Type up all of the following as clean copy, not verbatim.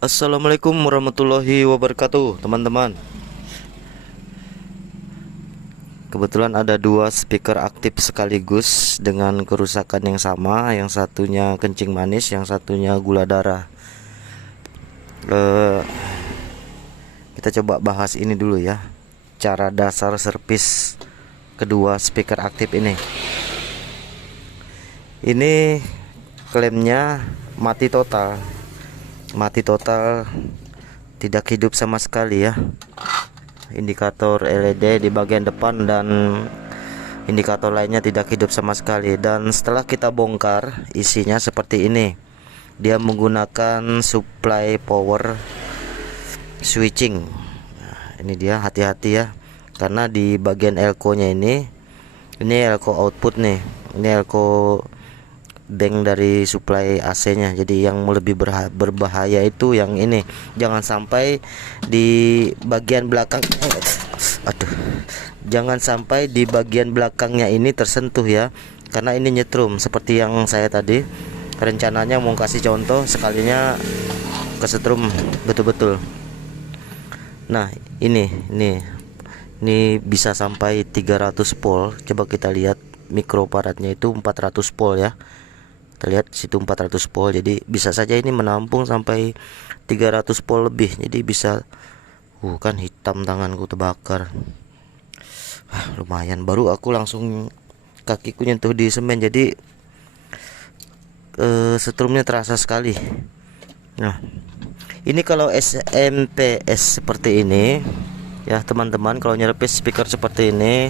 Assalamualaikum warahmatullahi wabarakatuh, teman-teman. Kebetulan ada dua speaker aktif sekaligus dengan kerusakan yang sama. Yang satunya kencing manis, yang satunya gula darah. Eh, kita coba bahas ini dulu ya. Cara dasar servis kedua speaker aktif ini. Ini klaimnya mati total. Mati total, tidak hidup sama sekali ya. Indikator LED di bagian depan dan indikator lainnya tidak hidup sama sekali. Dan setelah kita bongkar, isinya seperti ini. Dia menggunakan supply power switching. Nah, ini dia, hati-hati ya, karena di bagian elko nya ini elko output nih. Ini elko bank dari supply AC nya. Jadi yang lebih berbahaya itu yang ini. Jangan sampai di bagian belakang jangan sampai di bagian belakangnya ini tersentuh ya, karena ini nyetrum seperti yang saya tadi rencananya mau kasih contoh sekalinya kesetrum betul-betul. Nah, ini bisa sampai 300 volt. Coba kita lihat mikrofaradnya itu 400 volt ya. Kita lihat situ 400 volt, jadi bisa saja ini menampung sampai 300 volt lebih. Jadi bisa kan hitam, tanganku terbakar. Lumayan, baru aku langsung kakiku nyentuh di semen, jadi setrumnya terasa sekali. Nah, ini kalau SMPS seperti ini ya teman-teman, kalau nyerpis speaker seperti ini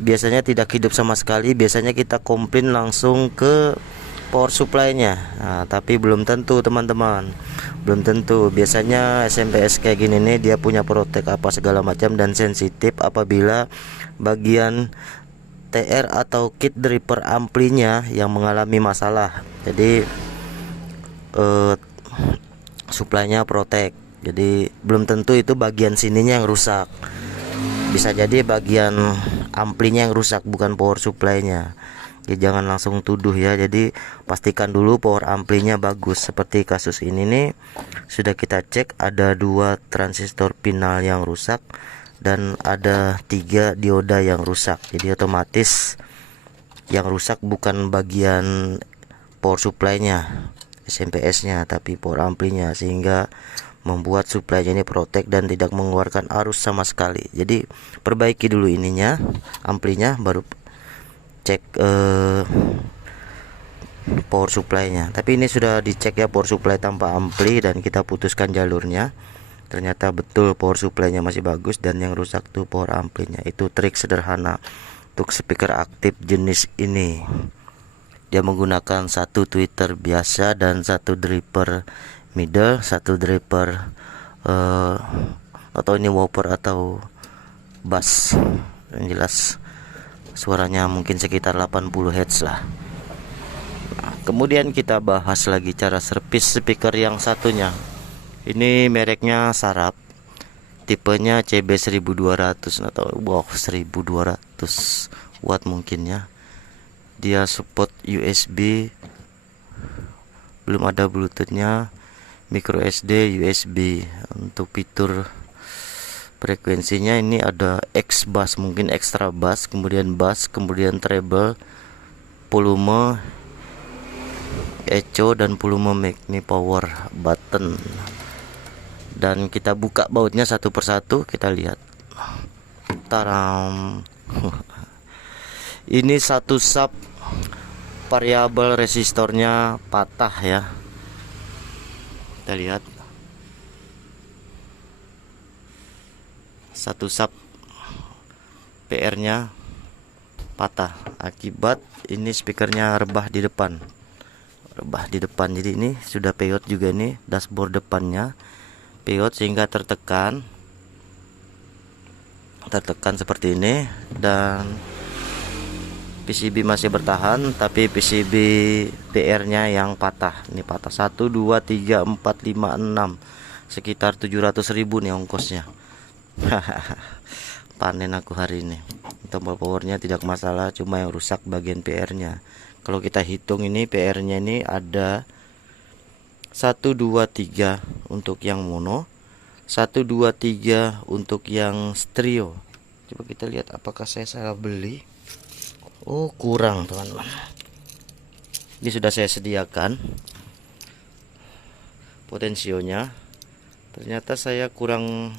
biasanya tidak hidup sama sekali. Biasanya kita komplain langsung ke power supply-nya. Nah, tapi belum tentu teman-teman, belum tentu. Biasanya SMPS kayak gini nih, dia punya protek apa segala macam dan sensitif apabila bagian TR atau kit driver amplinya yang mengalami masalah. Jadi supply-nya protek. Jadi belum tentu itu bagian sininya yang rusak. Bisa jadi bagian amplinya yang rusak, bukan power supply-nya. Ya, jangan langsung tuduh ya. Jadi pastikan dulu power amplinya bagus. Seperti kasus ini nih, sudah kita cek ada 2 transistor pinal yang rusak dan ada 3 dioda yang rusak. Jadi otomatis yang rusak bukan bagian power supply-nya, SMPS-nya, tapi power amplinya, sehingga membuat supply-nya ini protek dan tidak mengeluarkan arus sama sekali. Jadi perbaiki dulu ininya, amplinya, baru cek power supply-nya. Tapi ini sudah dicek ya, power supply tanpa ampli, dan kita putuskan jalurnya. Ternyata betul power supply-nya masih bagus dan yang rusak tuh power amplinya. Itu trik sederhana untuk speaker aktif jenis ini. Dia menggunakan satu tweeter biasa dan satu driver middle, satu driver atau ini woofer atau bass. Yang jelas suaranya mungkin sekitar 80 Hz lah. Nah, kemudian kita bahas lagi cara servis speaker yang satunya. Ini mereknya Sarap, tipenya CB1200 atau 1200 watt mungkin ya. Dia support USB, belum ada Bluetoothnya, micro SD, USB. Untuk fitur frekuensinya ini ada X bass, mungkin extra bass, kemudian bass, kemudian treble, volume, echo, dan volume mic. Ini power button. Dan kita buka bautnya satu persatu, kita lihat. Taram. Ini satu sub variabel resistornya patah ya. Kita lihat. Satu sub PR-nya patah akibat ini speakernya rebah di depan. Jadi ini sudah peyot juga nih, dashboard depannya peyot sehingga tertekan seperti ini. Dan PCB masih bertahan, tapi PCB PR-nya yang patah. Ini patah 1 2 3 4 5 6, sekitar 700.000 nih ongkosnya. Panen aku hari ini. Tombol powernya tidak masalah, cuma yang rusak bagian PR-nya. Kalau kita hitung ini PR-nya ini ada 1 2 3 untuk yang mono, 1 2 3 untuk yang stereo. Coba kita lihat apakah saya salah beli. Oh, kurang teman-teman. Ini sudah saya sediakan potensionya. Ternyata saya kurang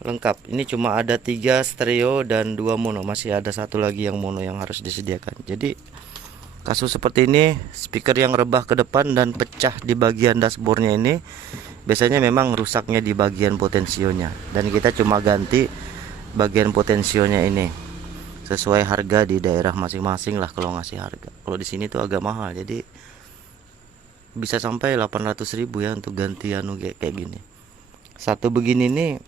lengkap. Ini cuma ada 3 stereo dan 2 mono. Masih ada satu lagi yang mono yang harus disediakan. Jadi kasus seperti ini, speaker yang rebah ke depan dan pecah di bagian dashboardnya ini biasanya memang rusaknya di bagian potensionya, dan kita cuma ganti bagian potensionya ini sesuai harga di daerah masing-masing lah. Kalau ngasih harga, kalau di sini tuh agak mahal, jadi bisa sampai 800.000 ya untuk ganti anu kayak gini. Satu begini nih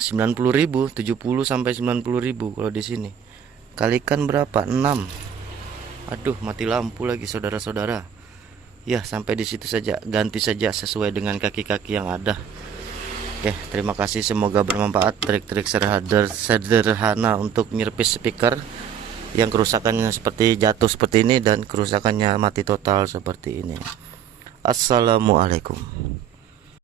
90.000, 70 sampai 90.000 kalau di sini. Kalikan berapa? 6. Aduh, mati lampu lagi saudara-saudara. Ya, sampai di situ saja. Ganti saja sesuai dengan kaki-kaki yang ada. Oke, terima kasih, semoga bermanfaat trik-trik sederhana untuk nyerpis speaker yang kerusakannya seperti jatuh seperti ini dan kerusakannya mati total seperti ini. Assalamualaikum.